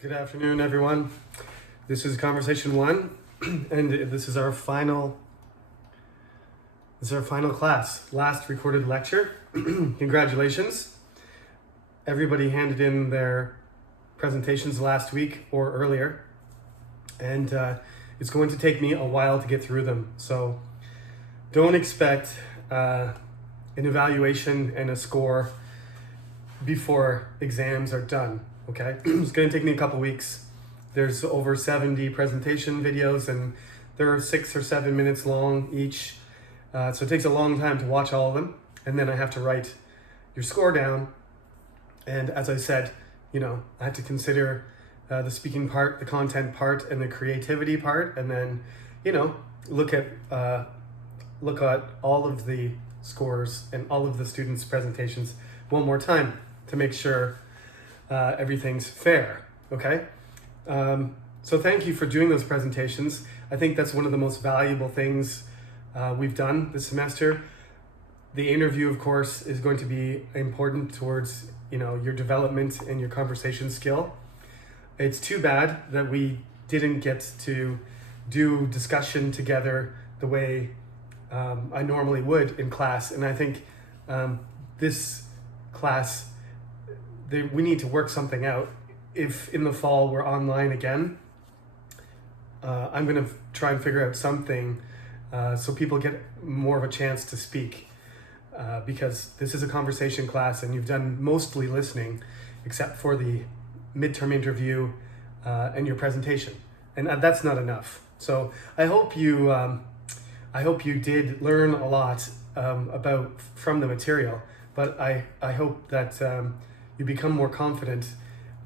Good afternoon, everyone. This is Conversation 1, and this is our final class, last recorded lecture. Congratulations. Everybody handed in their presentations last week or earlier, and it's going to take me a while to get through them. So don't expect an evaluation and a score before exams are done. Okay, it's going to take me a couple weeks. There's over 70 presentation videos and they're 6 or 7 minutes long each. So it takes a long time to watch all of them. And then I have to write your score down. And as I said, I have to consider the speaking part, the content part, and the creativity part. And then, look at all of the scores and all of the students' presentations one more time to make sure everything's fair, okay? So thank you for doing those presentations. I think that's one of the most valuable things we've done this semester. The interview, of course, is going to be important towards your development and your conversation skill. It's too bad that we didn't get to do discussion together the way I normally would in class, and I think this class we need to work something out. If in the fall we're online again, I'm going to try and figure out something so people get more of a chance to speak, because this is a conversation class and you've done mostly listening except for the midterm interview and your presentation, and that's not enough. So I hope you did learn a lot from the material, but I hope that you become more confident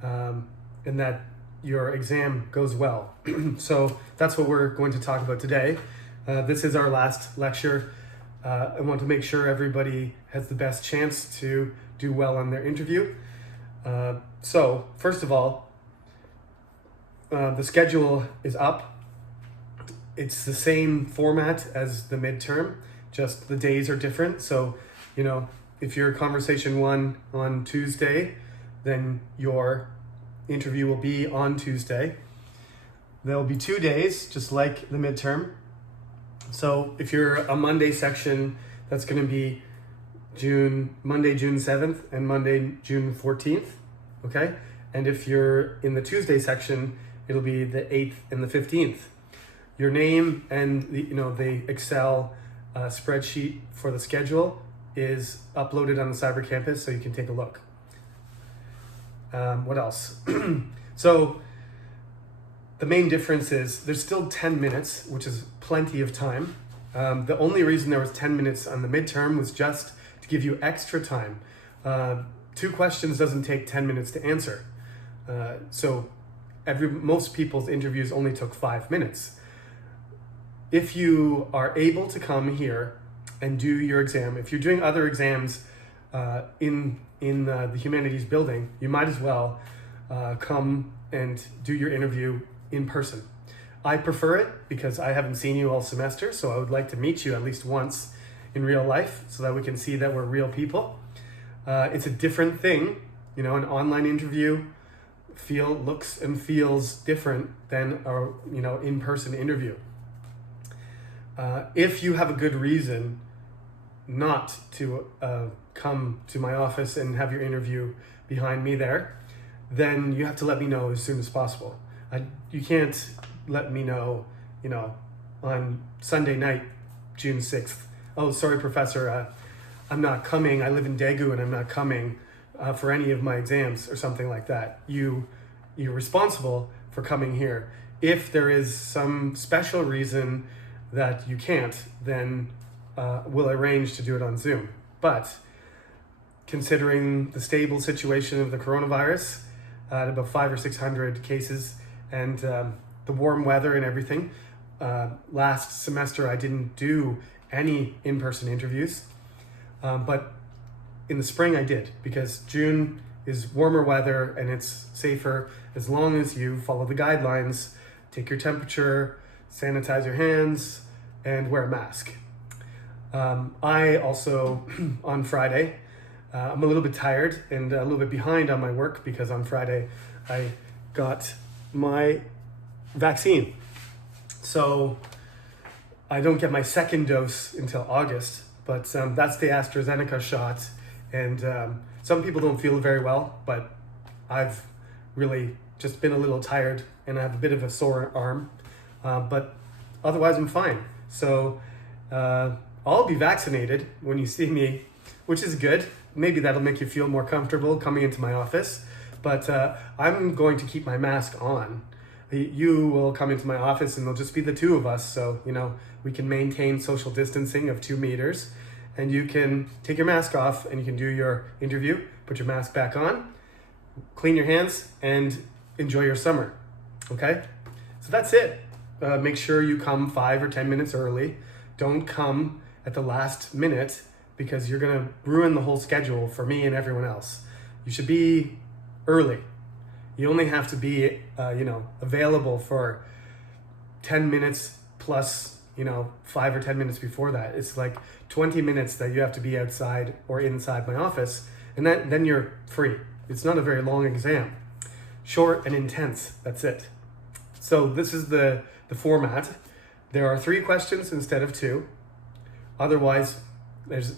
and that your exam goes well. So that's what we're going to talk about today. This is our last lecture. I want to make sure everybody has the best chance to do well on their interview. So first of all, the schedule is up. It's the same format as the midterm, just the days are different. So, if you're Conversation 1 on Tuesday, then your interview will be on Tuesday. There'll be 2 days, just like the midterm. So if you're a Monday section, that's going to be Monday, June 7th and Monday, June 14th, okay? And if you're in the Tuesday section, it'll be the 8th and the 15th. Your name and the Excel spreadsheet for the schedule is uploaded on the Cyber Campus, so you can take a look. What else? So the main difference is there's still 10 minutes, which is plenty of time. The only reason there was 10 minutes on the midterm was just to give you extra time. 2 questions doesn't take 10 minutes to answer. So most people's interviews only took 5 minutes. If you are able to come here and do your exam, if you're doing other exams in the humanities building, you might as well come and do your interview in person. I prefer it because I haven't seen you all semester, so I would like to meet you at least once in real life so that we can see that we're real people. It's a different thing, an online interview looks and feels different than a in-person interview. If you have a good reason not to come to my office and have your interview behind me there, then you have to let me know as soon as possible. You can't let me know, on Sunday night, June 6th. Oh, sorry, Professor, I'm not coming. I live in Daegu and I'm not coming for any of my exams or something like that. You're responsible for coming here. If there is some special reason that you can't, then we'll arrange to do it on Zoom. But considering the stable situation of the coronavirus, at about 500 or 600 cases, and the warm weather and everything, last semester I didn't do any in-person interviews, but in the spring I did, because June is warmer weather and it's safer as long as you follow the guidelines, take your temperature, sanitize your hands, and wear a mask. I also, on Friday, I'm a little bit tired and a little bit behind on my work because on Friday I got my vaccine. So I don't get my second dose until August, but that's the AstraZeneca shot. And some people don't feel very well, but I've really just been a little tired and I have a bit of a sore arm. But otherwise I'm fine. So I'll be vaccinated when you see me, which is good. Maybe that'll make you feel more comfortable coming into my office. But I'm going to keep my mask on. You will come into my office and there'll just be the two of us. So, we can maintain social distancing of 2 meters. And you can take your mask off and you can do your interview, put your mask back on, clean your hands, and enjoy your summer. Okay? So that's it. Make sure you come 5 or 10 minutes early. Don't come at the last minute because you're going to ruin the whole schedule for me and everyone else. You should be early. You only have to be, available for 10 minutes plus, 5 or 10 minutes before that. It's like 20 minutes that you have to be outside or inside my office, and then you're free. It's not a very long exam. Short and intense, that's it. So this is the format. There are 3 questions instead of 2. Otherwise, there's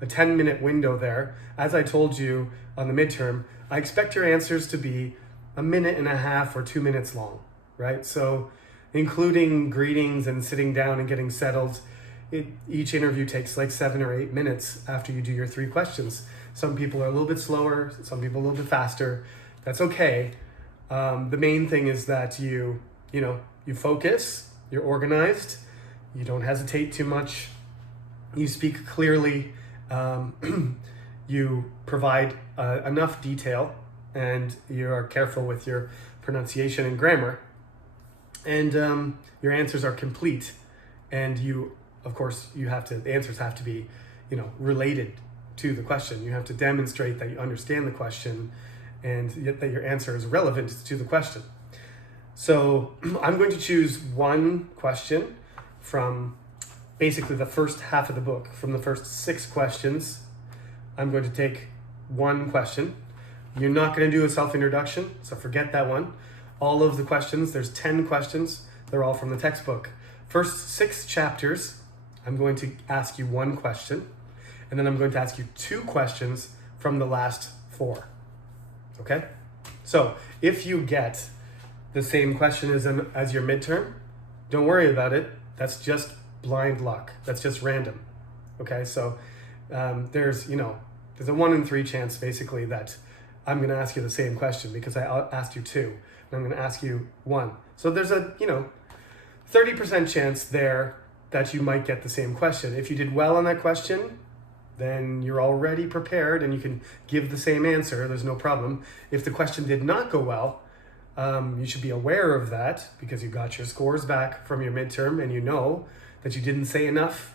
a 10-minute window there. As I told you on the midterm, I expect your answers to be 1.5 minutes or 2 minutes long, right? So including greetings and sitting down and getting settled, each interview takes like 7 or 8 minutes after you do your 3 questions. Some people are a little bit slower, some people a little bit faster. That's okay. The main thing is that you focus, you're organized, you don't hesitate too much, you speak clearly, you provide enough detail, and you are careful with your pronunciation and grammar, and your answers are complete, and the answers have to be, related to the question. You have to demonstrate that you understand the question and that your answer is relevant to the question. So I'm going to choose one question from basically the first half of the book. From the first 6 questions, I'm going to take one question. You're not going to do a self-introduction, so forget that one. All of the questions, there's 10 questions, they're all from the textbook. First 6 chapters, I'm going to ask you one question, and then I'm going to ask you 2 questions from the last 4. Okay? So if you get the same question as your midterm, don't worry about it. That's just blind luck. That's just random. Okay? So there's a 1 in 3 chance basically that I'm going to ask you the same question because I asked you 2, and I'm going to ask you 1. So there's a 30% chance there that you might get the same question. If you did well on that question, then you're already prepared and you can give the same answer. There's no problem. If the question did not go well, you should be aware of that because you got your scores back from your midterm and you know that you didn't say enough,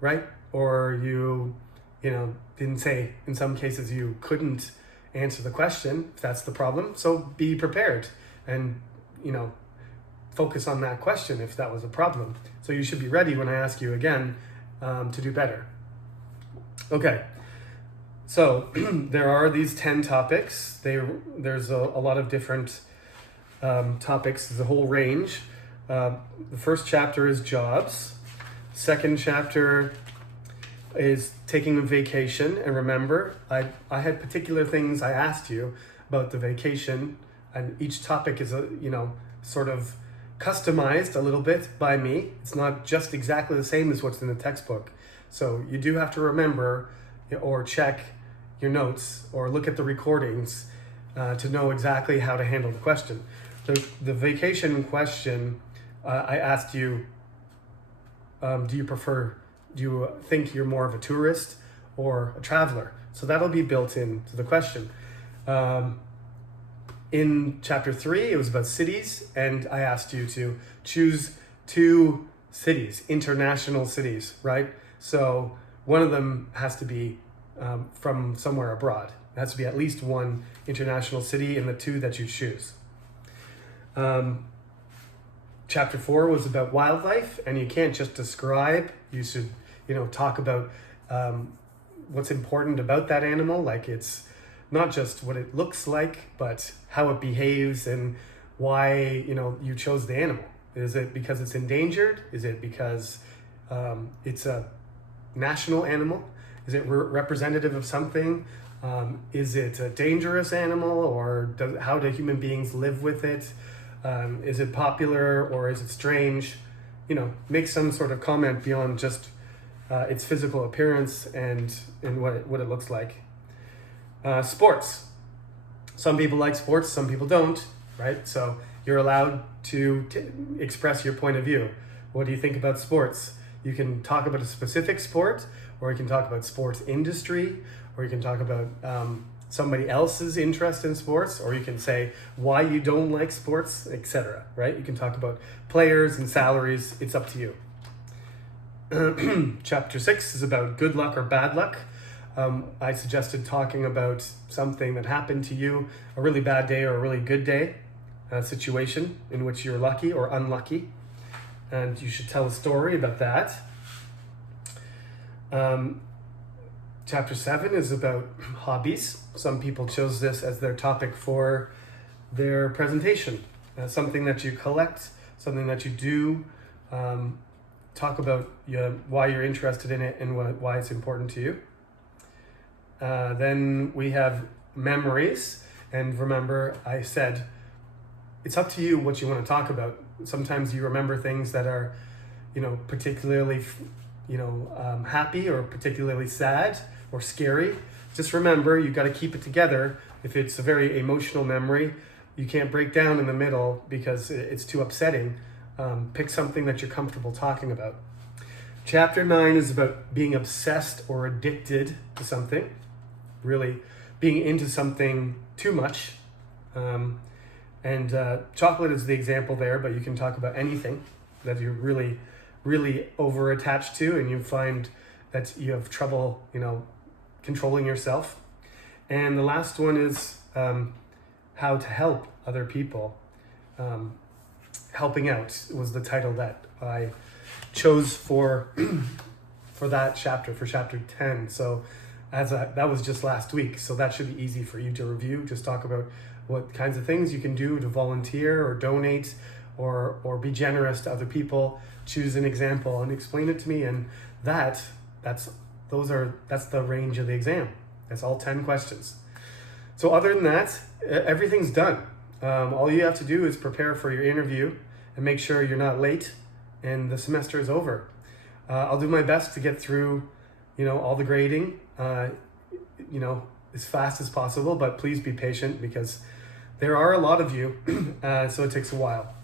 right? Or you didn't say, in some cases you couldn't answer the question, if that's the problem. So be prepared and, focus on that question if that was a problem. So you should be ready when I ask you again to do better. Okay, so there are these 10 topics. There's a lot of different topics. There's a whole range. The first chapter is jobs. Second chapter is taking a vacation. And remember, I had particular things I asked you about the vacation, and each topic is sort of customized a little bit by me. It's not just exactly the same as what's in the textbook. So you do have to remember or check your notes or look at the recordings to know exactly how to handle the question. The vacation question, I asked you, do you think you're more of a tourist or a traveler? So that'll be built into the question. In chapter 3, it was about cities, and I asked you to choose 2 cities, international cities, right? So one of them has to be from somewhere abroad. It has to be at least one international city in the 2 that you choose. Chapter 4 was about wildlife, and you can't just describe. You should, talk about what's important about that animal, like its not just what it looks like, but how it behaves and why, you chose the animal. Is it because it's endangered? Is it because it's a national animal? Is it representative of something? Is it a dangerous animal, or how do human beings live with it? Is it popular or is it strange? Make some sort of comment beyond just its physical appearance and what it looks like. Sports. Some people like sports, some people don't, right? So you're allowed to express your point of view. What do you think about sports? You can talk about a specific sport, or you can talk about sports industry, or you can talk about somebody else's interest in sports, or you can say why you don't like sports, etc. Right? You can talk about players and salaries. It's up to you. Chapter 6 is about good luck or bad luck. I suggested talking about something that happened to you, a really bad day or a really good day, a situation in which you're lucky or unlucky, and you should tell a story about that. Chapter 7 is about hobbies. Some people chose this as their topic for their presentation. Something that you collect, something that you do. Talk about why you're interested in it and why it's important to you. Then we have memories. And remember, I said, it's up to you what you want to talk about. Sometimes you remember things that are, particularly, happy or particularly sad or scary. Just remember, you've got to keep it together. If it's a very emotional memory, you can't break down in the middle because it's too upsetting. Pick something that you're comfortable talking about. Chapter 9 is about being obsessed or addicted to something, really being into something too much. Chocolate is the example there, but you can talk about anything that you're really, really over attached to, and you find that you have trouble, controlling yourself. And the last one is how to help other people. Helping out was the title that I chose for that chapter, for chapter 10. So that was just last week, so that should be easy for you to review. Just talk about what kinds of things you can do to volunteer or donate or be generous to other people. Choose an example and explain it to me, and that's the range of the exam. That's all 10 questions. So other than that, everything's done. All you have to do is prepare for your interview and make sure you're not late, and the semester is over. I'll do my best to get through, all the grading, as fast as possible, but please be patient because there are a lot of you, so it takes a while.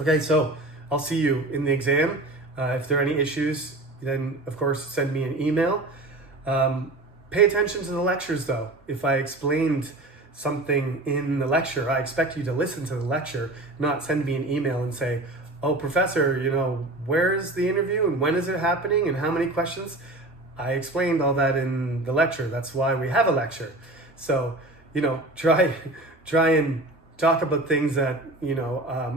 Okay, so I'll see you in the exam. If there are any issues, then of course send me an email. Pay attention to the lectures though. If I explained something in the lecture, I expect you to listen to the lecture, not send me an email and say, oh, professor, where is the interview and when is it happening and how many questions? I explained all that in the lecture. That's why we have a lecture. So, try and talk about things that,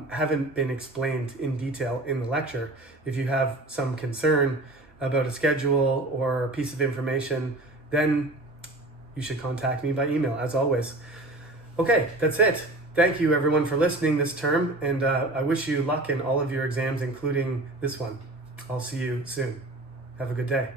haven't been explained in detail in the lecture. If you have some concern about a schedule or a piece of information, then you should contact me by email, as always. Okay, that's it. Thank you, everyone, for listening this term, and I wish you luck in all of your exams, including this one. I'll see you soon. Have a good day.